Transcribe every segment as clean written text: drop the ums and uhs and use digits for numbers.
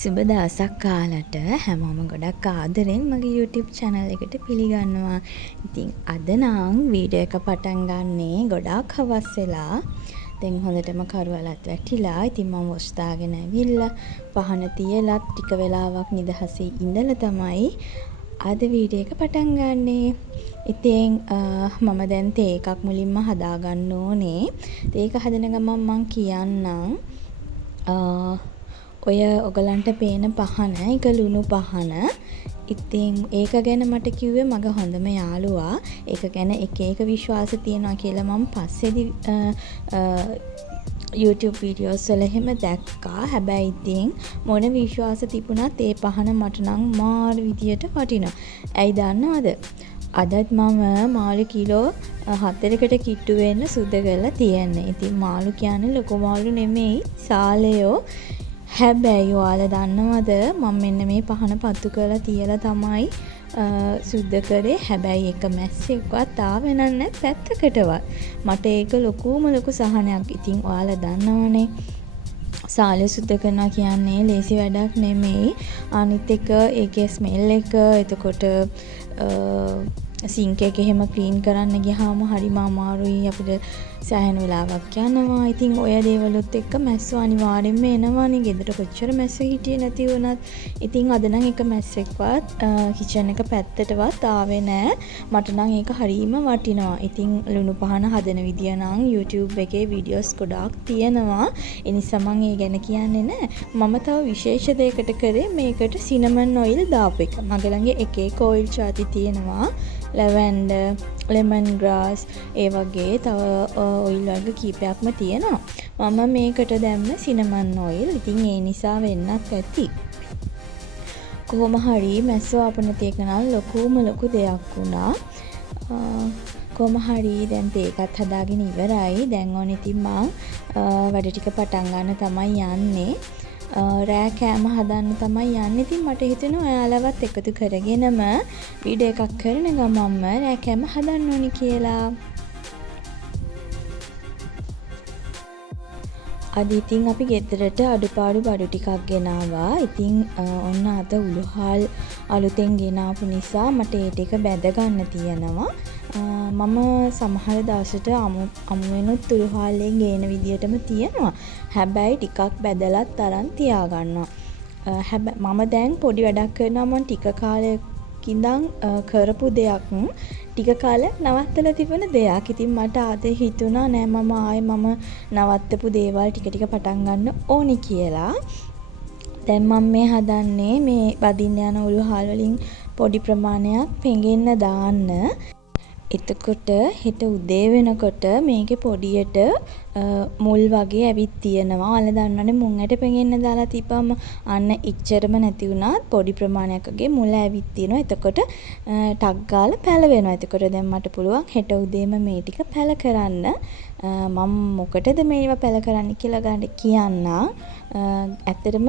සුබ දවසක් කාලට හැමෝම ගොඩක් ආදරෙන් මගේ YouTube channel එකට පිළිගන්නවා. ඉතින් අද නම් වීඩියෝ එක පටන් ගන්නේ ගොඩාක් හවස් වෙලා. දැන් හොඳටම කරවලත් වැටිලා. ඉතින් මම වොස් දාගෙන ඇවිල්ලා පහන තියලා ටික වෙලාවක් නිදහසේ ඉඳලා තමයි අද වීඩියෝ එක පටන් ගන්නෙ. ඉතින් මම දැන් තේ එකක් මුලින්ම හදා ගන්න ඕනේ. තේ එක හදන ගමන් මම කියන්නම් ඔය ඔයගලන්ට පේන පහන ඒක ලුණු පහන. ඉතින් ඒක ගැන මට කිව්වේ මගේ හොඳම යාළුවා. ඒක ගැන එක එක විශ්වාස තියනවා කියලා මම පස්සේදී YouTube videos වල එහෙම දැක්කා. හැබැයි ඉතින් මොන විශ්වාස තිබුණත් ඒ පහන මට නම් මාර විදියට වටිනවා. ඇයි දන්නවද? අදත් මම මාළු කිලෝ 4කට කිට්ටු වෙන්න සුද්ධ කරලා තියෙන්නේ. ඉතින් මාළු කියන්නේ ලොකු මාළු නෙමෙයි සාලයෝ. හැබැයි ඔයාලා දන්නවද මම මෙන්න මේ පහන පත්තු කරලා තියලා තමයි සුද්ධ කරේ. හැබැයි එක මැස්සෙක්වත් ආවේ නැහැ පැත්තකටවත්. මට ඒක ලොකුම ලොකු සහනයක්. ඉතින් ඔයාලා දන්නවනේ සාලය සුද්ධ කරනවා කියන්නේ ලේසි වැඩක් නෙමෙයි. අනිත් එක ඒකේ ස්මෙල් එක එතකොට සිංක් එක එහෙම ක්ලීන් කරන්න ගියාම හරිම අමාරුයි. අපිට සෑහෙන වෙලාවක් යනවා. ඉතින් ඔය දේවලුත් එක්ක මැස්සෝ අනිවාර්යෙන්ම එනවනේ. ගෙදර කොච්චර මැස්සෝ හිටියේ නැති වුණත්. ඉතින් අද නම් එක මැස්සෙක්වත් කිචන් එක පැත්තටවත් ආවේ නැහැ. මට නම් ඒක හරිම වටිනවා. ඉතින් ලුණු පහන හදන විදිය නම් YouTube එකේ වීඩියෝස් ගොඩාක් තියෙනවා. ඒ නිසා මම ඒ ගැන කියන්නේ නැහැ. මම තව විශේෂ දෙයකට කරේ මේකට සිනමන් ඔයිල් දාපු එක. මගේ ළඟ එක එක ඔයිල් චාති තියෙනවා. ලැවෙන්ඩර්, ලෙමන් ග්‍රාස්, ඒ වගේ තව ඔයිල් වර්ග කීපයක්ම තියෙනවා. මම මේකට දැම්ම සිනමන් ඔයිල්. ඉතින් ඒ නිසා වෙන්නත් ඇති. කොහොම හරි මැස්සෝ ආපු නැති එක නම් ලොකුම ලොකු දෙයක් වුණා. කොහොම හරි දැන් තේකත් හදාගෙන ඉවරයි. දැන් ඕනේ ඉතින් මම වැඩ ටික පටන් ගන්න තමයි යන්නේ. රෑ කෑම හදන්න තමයි යන්නේ. ඉතින් මට හිතෙනවා ඔයාලවත් එකතු කරගෙනම වීඩියෝ එකක් කරන ගමන්ම රෑ කෑම හදන්න ඕනි කියලා. අද ඉතින් අපි ගෙදරට අඩුපාඩු බඩු ටිකක් ගෙනාවා. ඉතින් ඔන්න අද උළුහල් අලුතෙන් ගෙනාපු නිසා මට ඒ ටික බැඳ ගන්න තියෙනවා. මම සමහර දවසට අමු වෙනුත් උළුහල්ලේ ගේන විදියටම තියෙනවා. හැබැයි ටිකක් බැදලත් අරන් තියාගන්නවා. හැබැයි මම දැන් පොඩි වැඩක් කරනවා. මම ටික කාලයක ඉඳන් කරපු දෙයක් ටික කාලයක් නවත්තලා තිබුණ දෙයක්. ඉතින් මට ආද හිතුණා නෑ මම ආයේ මම නවත්තපු දේවල් ටික ටික පටන් ගන්න ඕනි කියලා. දැන් මම මේ හදන්නේ මේ බදින්න යන උළුහල් වලින් පොඩි ප්‍රමාණයක් පෙඟෙන්න දාන්න. එතකොට හෙට උදේ වෙනකොට මේකේ පොඩියට මුල් වගේ ඇවිත් තියෙනවා. ඔයාලා දන්නවනේ මුං ඇට පෙඟෙන්න දාලා තිබ්බම අන්න ඉච්චරම නැති වුණත් පොඩි ප්‍රමාණයකගේ මුල ඇවිත් තියෙනවා. එතකොට ටක් ගාලා පැලවෙනවා. එතකොට දැන් මට පුළුවන් හෙට උදේම මේ ටික පැල කරන්න. මම මොකටද මේවා පැල කරන්න කියලා ගන්න කියන්න. ඇත්තටම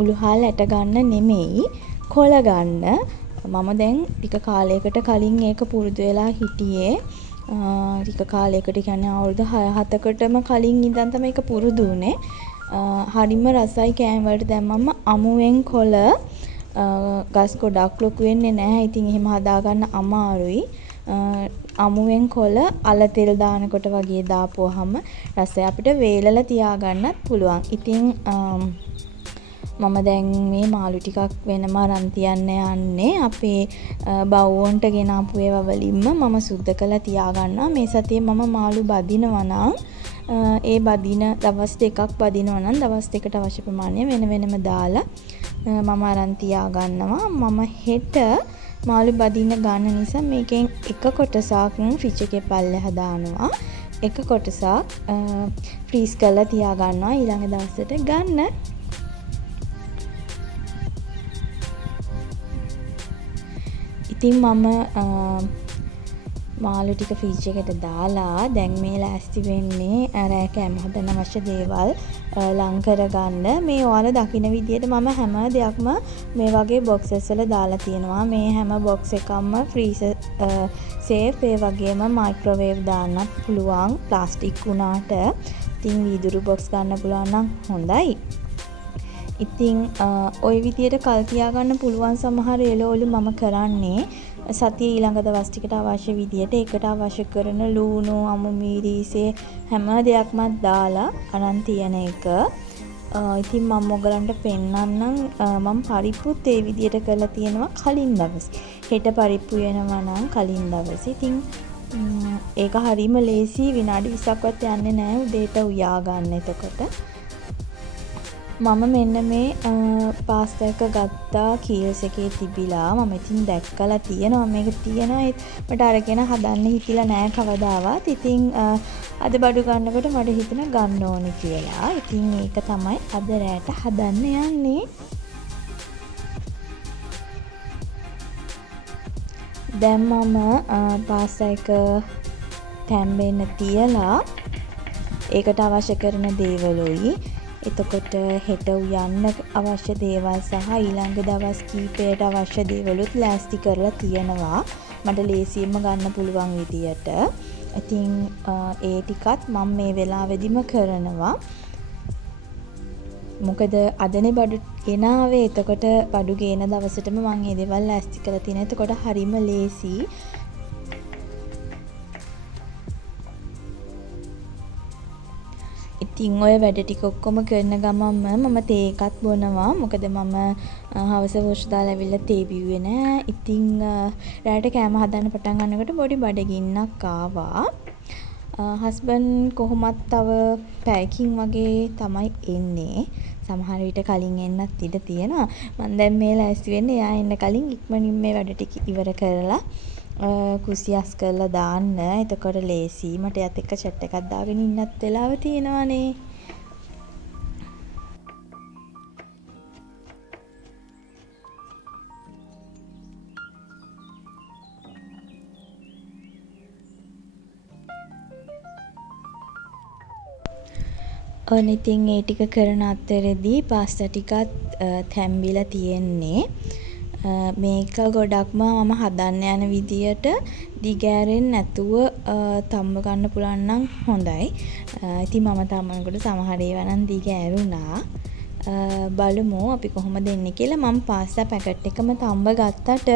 උළුහල් ඇට ගන්න නෙමෙයි කොළ ගන්න. මම දැන් ටික කාලයකට කලින් ඒක පුරුදු වෙලා හිටියේ. ටික කාලයකට කියන්නේ අවුරුදු 6-7කටම කලින් ඉඳන් තමයි ඒක පුරුදු වුනේ. හරිම රසයි කෑම වලට දැම්මම අමුවෙන් කොළ ගස් ගොඩක් ලොකු වෙන්නේ නැහැ. ඉතින් එහෙම හදාගන්න අමාරුයි. අමුවෙන් කොළ අල තෙල් දානකොට වගේ දාපුවාම රසය අපිට වේලලා තියාගන්නත් පුළුවන්. ඉතින් මම දැන් මේ මාළු ටිකක් වෙනම අරන් තියන්න යන්නේ. අපේ බව්වොන්ට ගෙනාපු ඒවා වලින්ම මම සුද්ධ කරලා තියාගන්නවා. මේ සතියේ මම මාළු බදිනවා නම් ඒ බදින දවස් දෙකක් බදිනවා නම් දවස් දෙකට අවශ්‍ය ප්‍රමාණය වෙන වෙනම දාලා මම අරන් තියාගන්නවා. මම හෙට මාළු බදින්න ගන්න නිසා මේකෙන් එක කොටසක් ෆ්‍රිජ් එකේ පල්ලෙහා දානවා. එක කොටසක් ෆ්‍රීස් කරලා තියාගන්නවා ඊළඟ දවසට ගන්න. ඉතින් මම මාළු ටික ෆ්‍රිජ් එකට දාලා දැන් මේ ලෑස්ති වෙන්නේ රෑ කෑම හදන්න අවශ්‍ය දේවල් ලං කරගන්න. මේ ඔයාලා දකින්න විදියට මම හැම දෙයක්ම මේ වගේ බොක්සස් වල දාලා තියෙනවා. මේ හැම බොක්ස් එකක්ම ෆ්‍රීසර් සේෆ් ඒ වගේම මයික්‍රෝවේව් දාන්නත් පුළුවන් ප්ලාස්ටික් වුණාට. ඉතින් වීදුරු බොක්ස් ගන්න පුළුවන් නම් හොඳයි. ඉතින් ওই විදියට කල් තියාගන්න පුළුවන් සමහර එළවලු මම කරන්නේ සතියේ ඊළඟ දවස් ටිකට අවශ්‍ය විදියට ඒකට අවශ්‍ය කරන ලූණු, අමු මිරිස්සේ හැම දෙයක්ම දාලා අරන් තියන එක. ඉතින් මම ඔයගලන්ට පෙන්නන්නම් මම පරිප්පුත් ඒ විදියට කරලා තියෙනවා කලින් දවසේ. හෙට පරිප්පු වෙනවා නම් කලින් දවසේ. ඉතින් ඒක හරීම ලේසි, විනාඩි 20ක්වත් යන්නේ නැහැ උදේට උයා ගන්න. එතකොට මම මෙන්න මේ පාස්තා එක ගත්තා කීල්ස් එකේ තිබිලා. මම ඉතින් දැක්කලා තියෙනවා මේක තියෙනවා. මට අරගෙන හදන්න හිතිලා නෑ කවදාවත්. ඉතින් අද බඩු ගන්නකොට මට හිතුණා ගන්න ඕනේ කියලා. ඉතින් ඒක තමයි අද රැට හදන්න යන්නේ. දැන් මම පාස්තා එක තැම්බෙන්න තියලා ඒකට අවශ්‍ය කරන දේවලුයි. එතකොට හෙට උයන්න අවශ්‍ය දේවල් සහ ඊළඟ දවස් කීපයට අවශ්‍ය දේවලුත් ලෑස්ති කරලා තියෙනවා. මට ලේසියෙන්ම ගන්න පුළුවන් විදියට. ඉතින් ඒ ටිකත් මම මේ වෙලාවෙදිම කරනවා. මොකද අදනේ බඩු ගෙනාවේ. එතකොට බඩු ගේන දවසටම මම මේ දේවල් ලෑස්ති කරලා තියෙනවා. එතකොට හරිම ලේසි. ඉතින් ඔය වැඩ ටික ඔක්කොම කරන ගමන්ම මම තේ එකත් බොනවා. මොකද මම හවස වොෂ් දාලා ඇවිල්ලා තේ බිව්වේ නෑ. ඉතින් රැට කෑම හදන්න පටන් ගන්නකොට පොඩි බඩගින්නක් ආවා. හස්බන්ඩ් කොහොමත් තව පැයකින් වගේ තමයි එන්නේ. සමහර විට කලින් එන්නත් ඉඩ තියෙනවා. මම දැන් මේ ලෑස්ති වෙන්නේ එයා එන්න කලින් ඉක්මනින් මේ වැඩ ටික ඉවර කරලා කුසියස් කරලා දාන්න. එතකොට ලේසි. මට යත් එක්ක චැට් එකක් දාගෙන ඉන්නත් වෙලාව තියෙනවානේ. ඉතින් ඒ ටික කරන අතරේදී පාස්තා ටිකත් තැම්බිලා තියෙන්නේ. මේක ගොඩක්ම මම හදන්න යන විදියට දිගෑරෙන්නේ නැතුව තම්බ ගන්න පුළුවන් නම් හොඳයි. ඉතින් මම තම්බනකොට සමහර ඒවා නම් දිගෑරුණා. බලමු අපි කොහොමද එන්නේ කියලා. මම පාස්තා පැකට් එකම තම්බ ගත්තට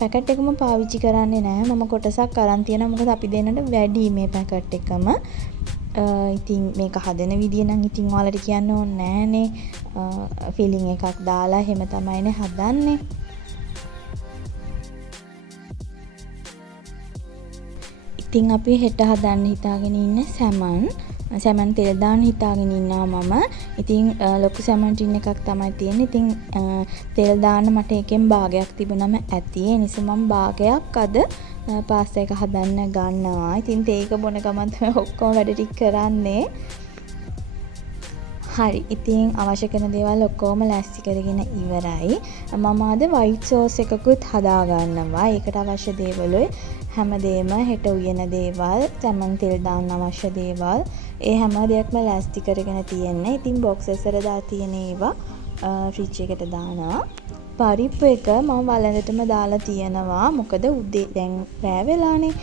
පැකට් එකම පාවිච්චි කරන්නේ නැහැ. මම කොටසක් අරන් තියෙනවා. මොකද අපි දෙන්නට වැඩි මේ පැකට් එකම. ඉතින් මේක හදන විදිය නම් ඉතින් ඔයාලට කියන්න ඕනේ නෑනේ. ෆිලිං එකක් දාලා එහෙම තමයිනේ හදන්නේ. ඉතින් අපි හෙට හදන්න හිතාගෙන ඉන්නේ සැමන් තෙල් දාන්න හිතාගෙන ඉන්නවා මම. ඉතින් ලොකු සැමන් ටින් එකක් තමයි තියෙන්නේ. ඉතින් තෙල් දාන්න මට එකෙන් භාගයක් තිබුණම ඇති. ඒ නිසා මම භාගයක් අද පාස්තා එක හදන්න ගන්නවා. ඉතින් තේක බොන ගමන් තමයි ඔක්කොම වැඩ ටික කරන්නේ. හරි. ඉතින් අවශ්‍ය කරන දේවල් ඔක්කොම ලෑස්ති කරගෙන ඉවරයි. මම අද වයිට් සෝස් එකකුත් හදා ගන්නවා. ඒකට අවශ්‍ය දේවලුයි හැමදේම හෙට උයන දේවල්, සැමන් තෙල් දාන්න අවශ්‍ය දේවල්, ඒ හැම දෙයක්ම ලෑස්ති කරගෙන තියෙන්නේ. ඉතින් බොක්ස් එකකට දා තියෙන ඒවා ෆ්‍රිජ් එකට දානවා. පරිප්පු එක මම වළඳටම දාලා තියෙනවා. මොකද උදේ දැන් රෑ වෙලානේ.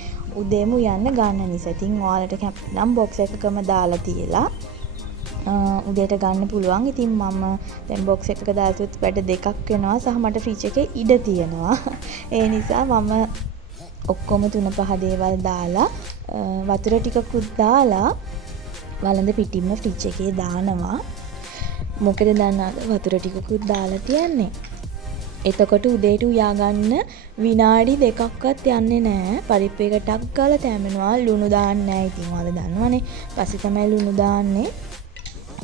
උදේම උයන්න ගන්න නිසා. ඉතින් ඔයාලට කැමති නම් බොක්ස් එකකම දාලා තියලා උදේට ගන්න පුළුවන්. ඉතින් මම දැන් බොක්ස් එකක දාතුත් වැඩ දෙකක් වෙනවා සහ මට ෆ්‍රිජ් එකේ ඉඩ තියෙනවා. ඒ නිසා මම ඔක්කොම 3-5 දේවල් දාලා වතුර ටිකකුත් දාලා වළඳ පිටින්ම ෆ්‍රිජ් එකේ දානවා. මොකද දැන් වතුර ටිකකුත් දාලා තියන්නේ. එතකොට උදේට උයා ගන්න විනාඩි 2ක්වත් යන්නේ නැහැ. පරිප්පු එක ටක් ගාලා තැමෙනවා. ලුණු දාන්නේ නැහැ. ඉතින් ඔයාලා දන්නවනේ. පස්සේ තමයි ලුණු දාන්නේ.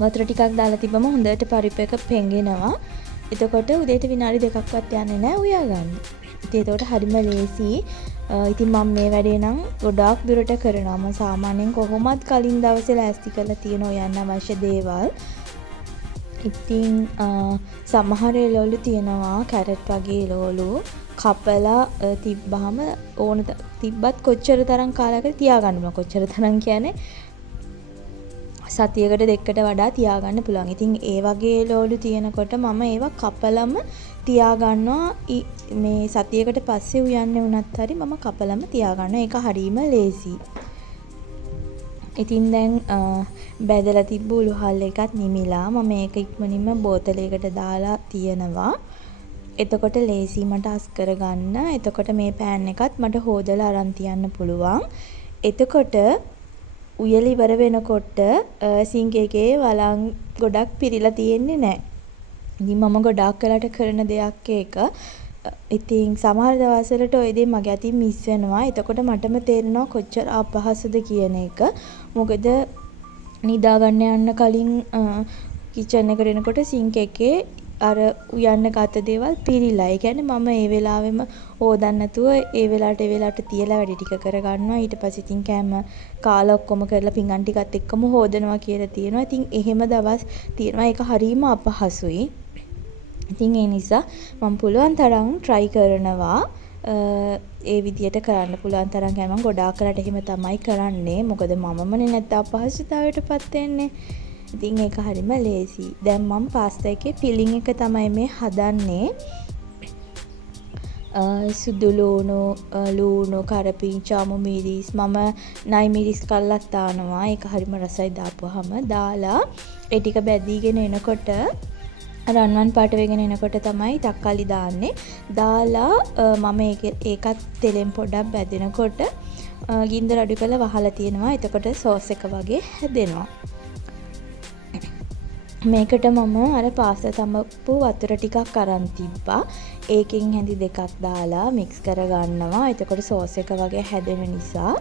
වතුර ටිකක් දාලා තිබ්බම හොඳට පරිප්පු එක පෙඟෙනවා. එතකොට උදේට විනාඩි 2ක්වත් යන්නේ නැහැ උයා ගන්න. ඉතින් එතකොට හරිම ලේසි. ඉතින් මම මේ වැඩේ නම් ගොඩාක් දුරට කරනවා. මම සාමාන්‍යයෙන් කොහොමත් කලින් දවසේ ලෑස්ති කරලා තියෙන යන්න අවශ්‍ය දේවල්. ඉතින් සමහර එළවලු තියෙනවා කැරට් වගේ එළවලු කපලා තිබ්බහම ඕන තිබ්බත් කොච්චර තරම් කාලයකට තියාගන්න පුළුවන්. කොච්චර තරම් කියන්නේ සතියකට දෙකකට වඩා තියාගන්න පුළුවන්. ඉතින් ඒ වගේ එළවලු තියෙනකොට මම ඒවා කපලම තියාගන්නවා. මේ සතියකට පස්සේ උයන්නේ වුණත් හරි මම කපලම තියාගන්නවා. ඒක හරීම ලේසි. ඉතින් දැන් බැදලා තිබ්බ උළුහල් එකත් නිමිලා මම මේක ඉක්මනින්ම බෝතලයකට දාලා තියෙනවා. එතකොට ලේසි මට අස් කරගන්න. එතකොට මේ පෑන් එකත් මට හොදලා අරන් තියන්න පුළුවන්. එතකොට උයල ඉවර වෙනකොට සිංක් එකේ වලං ගොඩක් පිරීලා තියෙන්නේ නැහැ. ඉතින් මම ගොඩාක් වෙලාට කරන දෙයක් ඒක. ඉතින් සමහර දවස්වලට ওই දේ මගේ අතින් මිස් වෙනවා. එතකොට මටම තේරෙනවා කොච්චර අපහසුද කියන එක. මොකද නිදා ගන්න යන්න කලින් කිචන් එකට එනකොට සිංක් එකේ අර උයන්න ගත දේවල් පිරීලා. ඒ කියන්නේ මම ඒ වෙලාවෙම හොදන්න නැතුව ඒ වෙලාවට තියලා වැඩි ටික කරගන්නවා. ඊට පස්සේ ඉතින් කෑම කාලා ඔක්කොම කරලා පිඟන් ටිකත් එක්කම හොදනවා කියලා තියෙනවා. ඉතින් එහෙම දවස් තියෙනවා. ඒක හරීම අපහසුයි. ඉතින් ඒ නිසා මම පුළුවන් තරම් try කරනවා ඒ විදියට කරන්න පුළුවන් තරම් කියන්නේ මම ගොඩාක් කරලා එහෙම තමයි කරන්නේ. මොකද මමමනේ නැත්නම් අපහසුතාවයටපත් වෙන්නේ. ඉතින් ඒක හරිම ලේසි. දැන් මම පාස්තා එකේ ෆිලිං එක තමයි මේ හදන්නේ. සුදු ලූණු, කරපිංචාමු මිරිස් මම නයි මිරිස් කල්ලක් දානවා. ඒක හරිම රසයි දාපුවාම. දාලා ඒ ටික බැදීගෙන එනකොට රන්වන් පාට වෙගෙන එනකොට තමයි තක්කාලි දාන්නේ. දාලා මම ඒකත් තෙලෙන් පොඩ්ඩක් බැදෙනකොට ගින්දර අඩු කරලා වහලා තියෙනවා. එතකොට සෝස් එක වගේ හැදෙනවා. මේකට මම අර පාස්තා තඹපු වතුර ටිකක් අරන් තිබ්බා. ඒකෙන් හැඳි දෙකක් දාලා මික්ස් කරගන්නවා. එතකොට සෝස් එක වගේ හැදෙන නිසා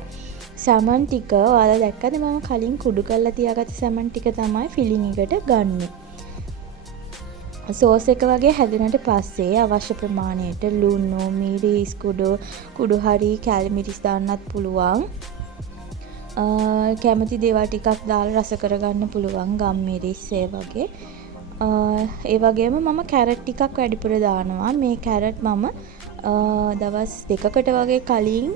සැමන් ටික ඔයාලා දැක්කද මම කලින් කුඩු කරලා තියාගත්ත සැමන් ටික තමයි ෆිලිං එකට ගන්නෙ. සෝස් එක වගේ හැදුනට පස්සේ අවශ්‍ය ප්‍රමාණයට ලුණු, මිරිස් කුඩු හරි කැලි මිරිස් දාන්නත් පුළුවන්. කැමති දේවල් ටිකක් දාලා රස කරගන්න පුළුවන්. ගම් මිරිස් ඒ වගේ. ඒ වගේම මම කැරට් ටිකක් වැඩිපුර දානවා. මේ කැරට් මම දවස් 2කට වගේ කලින්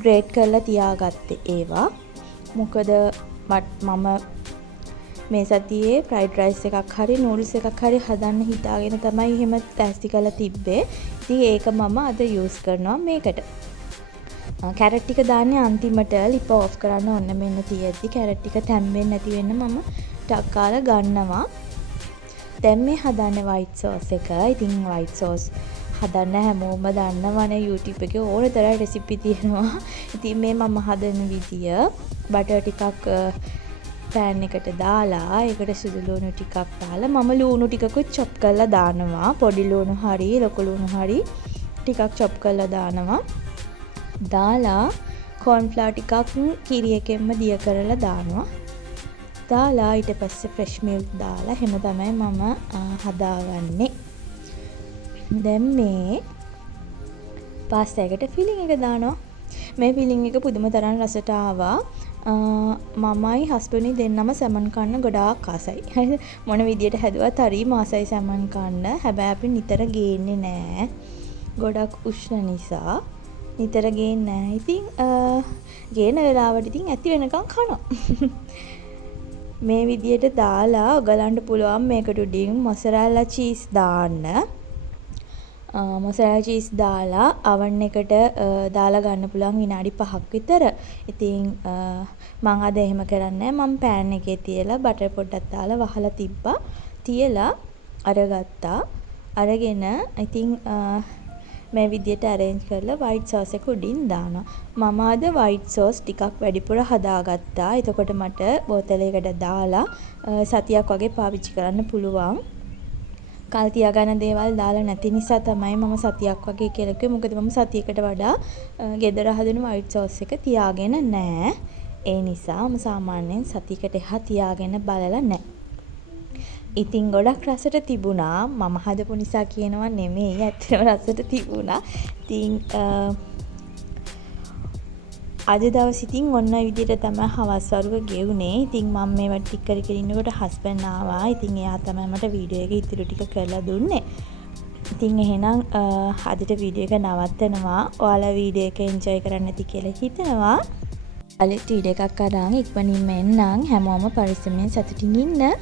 ග්‍රේට් කරලා තියාගත්තේ ඒවා. මොකද මම මේ සතියේ ෆ්‍රයිඩ් රයිස් එකක් හරි නූඩල්ස් එකක් හරි හදන්න හිතාගෙන තමයි එහෙම තැස්ති කරලා තිබ්බේ. ඉතින් ඒක මම අද යූස් කරනවා මේකට. කැරට් ටික දාන්නේ අන්තිමට ලිප ඔෆ් කරන්න ඕන මෙන්න තියෙද්දි කැරට් ටික තැම්බෙන්නේ නැති වෙන්න මම ටක් කාලා ගන්නවා. දැන් මේ හදන්නේ white sauce එක. ඉතින් white sauce හදන්න හැමෝම දන්නවනේ YouTube එකේ ඕන තරම් රෙසිපි තියෙනවා. ඉතින් මේ මම හදන විදිය බටර් ටිකක් පෑන් එකට දාලා ඒකට සුදු ලුණු ටිකක් දාලා මම ලුණු ටිකකුත් චොප් කරලා දානවා. පොඩි ලුණු හරි ලොකු ලුණු හරි ටිකක් චොප් කරලා දානවා. දාලා කෝර්න්ෆ්ලවර් ටිකක් කිරි එකෙන්ම දිය කරලා දානවා. දාලා ඊට පස්සේ ෆ්‍රෙෂ් මිල්ක් දාලා එහෙම තමයි මම හදාගන්නේ. දැන් මේ පාස්තා එකට ෆිලිං එක දානවා. මේ ෆිලිං එක පුදුම තරම් රසට ආවා. මමයි හස්බන්ඩ්යි දෙන්නම සැමන් කන්න ගොඩාක් ආසයි. හරිද? මොන විදියට හැදුවත් හරිම ආසයි සැමන් කන්න. හැබැයි අපි නිතර ගේන්නේ නෑ. ගොඩක් උෂ්ණ නිසා නිතර ගේන්නේ නෑ. ඉතින් ගේන වෙලාවට ඉතින් ඇති වෙනකන් කනවා. මේ විදියට දාලා ඔයගලන්ට පුළුවන් මේකට උඩින් මොසරෙල්ලා චීස් දාන්න. මොසරෙල්ලා චීස් දාලා oven එකට දාලා ගන්න පුළුවන් විනාඩි 5ක් විතර. ඉතින් මම අද එහෙම කරන්නේ මම පෑන් එකේ තියලා බටර් පොඩ්ඩක් දාලා වහලා තිබ්බා. තියලා අරගත්තා. අරගෙන ඉතින් මේ විදියට arrange කරලා white sauce එක උඩින් දානවා. මම අද white sauce ටිකක් වැඩිපුර හදාගත්තා. එතකොට මට බෝතලයකට දාලා සතියක් වගේ පාවිච්චි කරන්න පුළුවන්. කල් තියාගන්න දේවල් දාලා නැති නිසා තමයි මම සතියක් වගේ කියලා කිව්වේ. මොකද මම සතියකට වඩා ගෙදර හදන white sauce එක තියාගෙන නැහැ. ඒ නිසා මම සාමාන්‍යයෙන් සතියකට එහා තියාගෙන බලලා නැහැ. ඉතින් ගොඩක් රසට තිබුණා. මම හදපු නිසා කියනවා නෙමෙයි. ඇත්තටම රසට තිබුණා. ඉතින් අද දවස් ඉතින් ඔන්න විදිහට තමයි හවස් වරුව ගෙවුනේ. ඉතින් මම මේවා ටික කර ඉන්නකොට හස්බන්ඩ් ආවා. ඉතින් එයා තමයි මට වීඩියෝ එක ඉතුරු ටික කරලා දුන්නේ. ඉතින් එහෙනම් අදට වීඩියෝ එක නවත්තනවා. ඔයාලා වීඩියෝ එක එන්ජොයි කරන්න ඇති කියලා හිතනවා. අලුත් වීඩියෝ එකක් අරන් ඉක්මනින්ම එන්නම්. හැමෝම පරිස්සමෙන් සතුටින් ඉන්න.